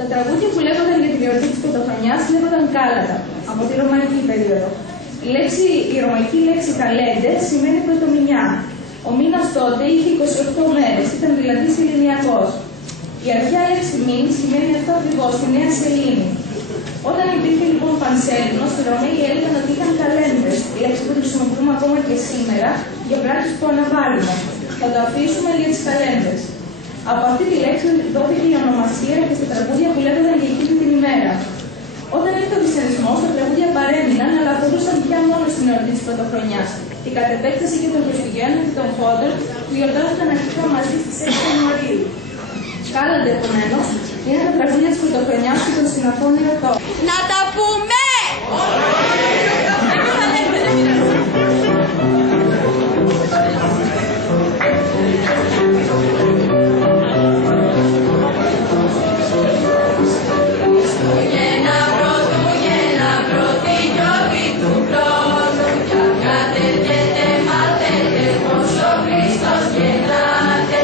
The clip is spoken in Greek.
Τα τραγούδια που λέγονταν για τη γιορτή της Πρωτοχρονιάς λέγονταν κάλατα, από τη ρωμαϊκή περίοδο. Η ρωμαϊκή λέξη καλέντε σημαίνει πρωτομηνιά. Ο μήνας τότε είχε 28 μέρες, ήταν δηλαδή σεληνιακός. Η αρχαία λέξη μήν σημαίνει αυτό ακριβώς, τη Νέα Σελήνη. Όταν υπήρχε λοιπόν Πανσέλινος, οι Ρωμαίοι έλεγαν ότι ήταν καλέντες, λέξη που χρησιμοποιούμε ακόμα και σήμερα για πράξεις που αναβάλουμε. Θα το αφήσουμε για τις καλέντες. Από αυτή τη λέξη δόθηκε η ονομασία και στα τραγούδια που λέγονταν για εκείνη την ημέρα. Όταν ήρθε ο χριστιανισμός, τα τραγούδια παρέμειναν, αλλά αφορούσαν πια μόνο στην εορτή της Πρωτοχρονιάς. Και κατ' επέκταση και των Χριστουγέννων και των Χόντων που γιορτάζονταν αρχικά μαζί στις 6 Ιανουαρίου. Κάλαντε επομένως είναι τα τραγούδια της Πρωτοχρονιάς και των συναφών εορτών. Να τα πούμε! Χριστός γεννάται,